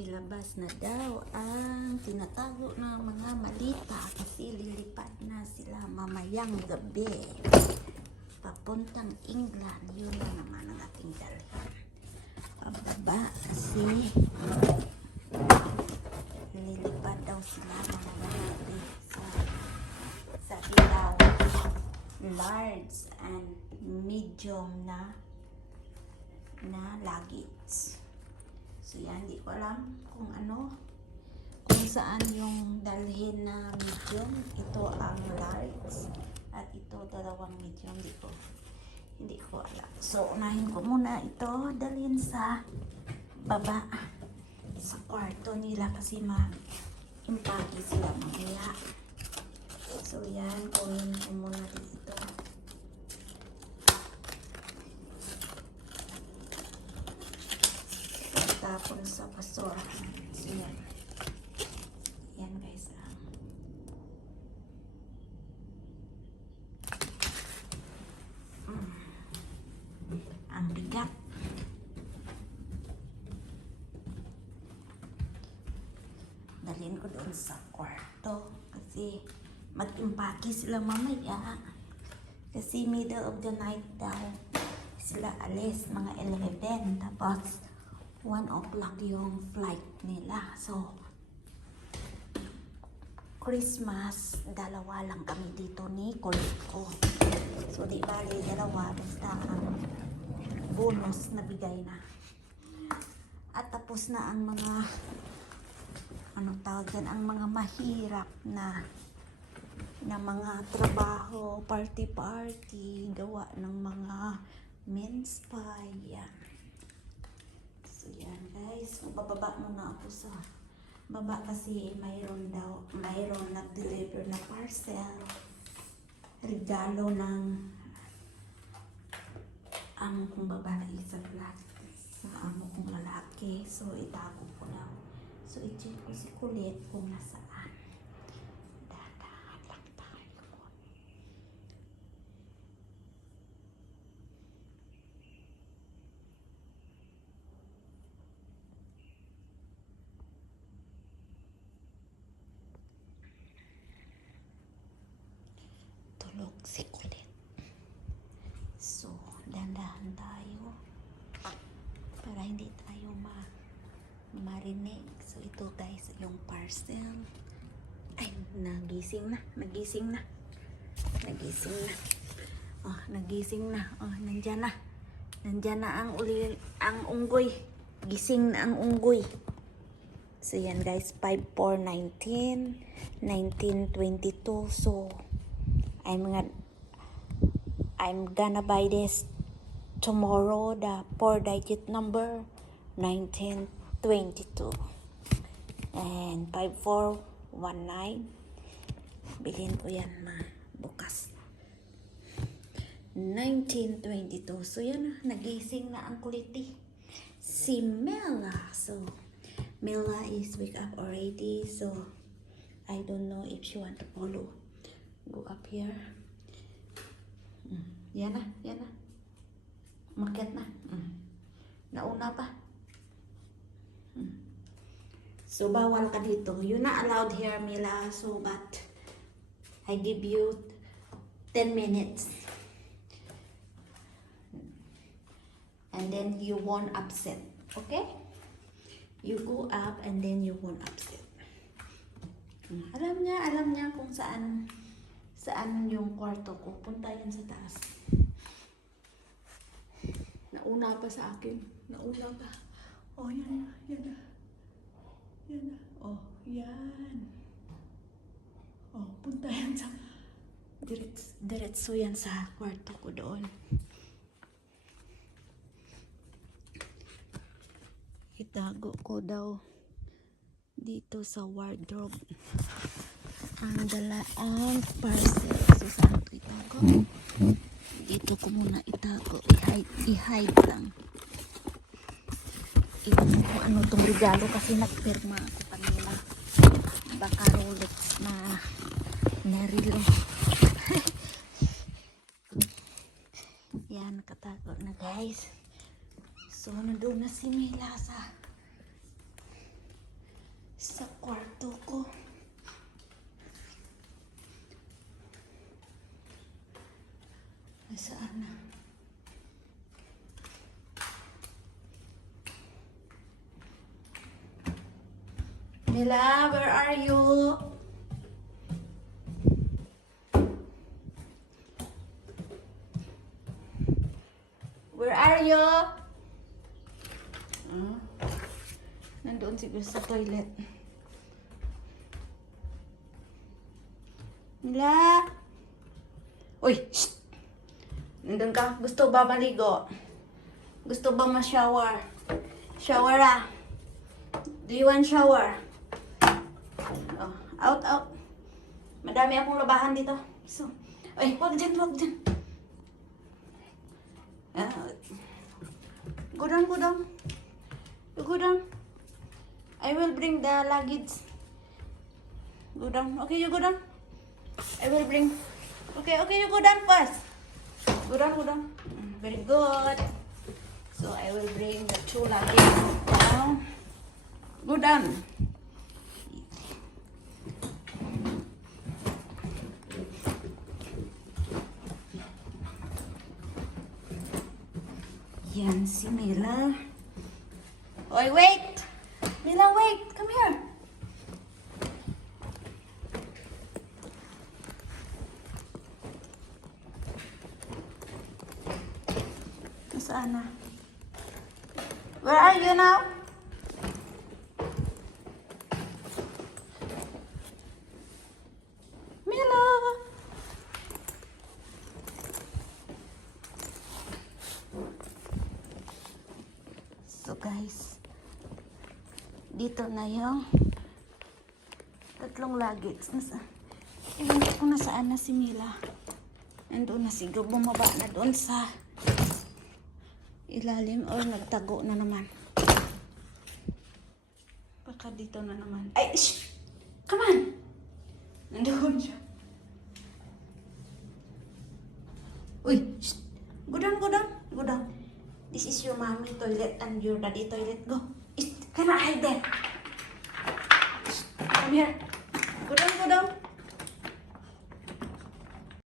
ilabas na daw ang tinatago ng mga malita kasi lilipad na sila mamayang gabi papuntang England. Yun na naman ang ating dalhan pababa kasi lilipad daw sila mamayang gabi sa ilaw large and medium na luggage. So yan, di ko alam kung kung saan yung dalhin na medium. Ito ang large at ito dalawang medium. Hindi ko alam. So unahin ko muna ito dalhin sa baba sa kwarto nila kasi mag-impake sila mamaya. So yan, kunin ko muna dito. Tapon sa basura. So yan. Yan guys. Ang bigat. Dalhin ko doon sa kwarto kasi mag-impake sila mamaya. Kasi middle of the night daw sila alis, mga 11. Tapos 1 o'clock yung flight nila. So, Christmas, dalawa lang kami dito ni kulit ko. So, di bali dalawa, basta ang bonus na bigay na. At tapos na ang mga, ang mga mahirap na mga trabaho, party, gawa ng mga men's pie, yan. So yan guys, bababa muna ako sa baba kasi mayroon nag-deliver na parcel, regalo ng amo kong babae sa amo kong lalaki. So itago ko na. So i-check ko si Kulit kung nasaan. Dadahan lang tayo. Tulog si Kulit. So dandahan tayo para hindi tayo marinig. So ito guys yung parcel. Ay, nagising na. Oh, nagising na. Oh, nandyan na ang unggoy. Gising na ang unggoy. So yan guys, 5/4/19, 1922. So I'm gonna buy this tomorrow, the 4-digit number 1922 and 5419. Bilhin ko yan bukas 1922. So yan, nagising na ang kuliti si Mela. So Mela is wake up already, so I don't know if she want to follow. Go up here. Yan na. Umakyat na. Nauna pa. So, bawal ka dito. You're not allowed here, Mila. So, but I give you 10 minutes. And then you won't upset. Okay? You go up and then you won't upset. Alam niya kung saan yung kwarto ko. Punta yan sa taas. Nauna pa sa akin. Oh, yan na. Oh, yan. Oh, punta yan sa diretso yan sa kwarto ko doon. Itago ko daw dito sa wardrobe ang parcel. So saan ko itago? Dito ko muna itago. I-hide lang. Ito kung ano itong regalo kasi nagpirma ako kanina. Baka Rolex na relo. Yan, nakatago na guys. So, nandun na si Mila sa Sa kwarto ko. Nasaan na? Mila, where are you? Where are you? Nandoon siguro sa toilet. Mila! Uy! Shh! Nandun ka? Gusto ba maligo? Gusto ba ma-shower? Shower ah! Do you want shower? Oh, out, out. Madami akong labahan dito. So, ay, wag dyan, wag dyan. Go down, go down. You go down. I will bring the luggage. Go down. Okay, you go down. I will bring. Okay, okay, you go down first. Go down, go down. Very good. So I will bring the 2 luggage down. Go down. Yan si Mila. Oy, wait! Mila, wait! Come here! Nasaan na? Where are you now? Mila! So guys, dito na yung 3 luggage. Ewan ko kung nasaan na si Mila. Nandun na siguro, bumaba na doon sa ilalim or nagtago na naman. Baka dito na naman. Ay, shh! Come on! Nandun siya. Uy, shh! Go down, go down, go down. This is your mommy toilet and your daddy toilet. Go. Cannot hide there. Shh, come here. Go down, go down.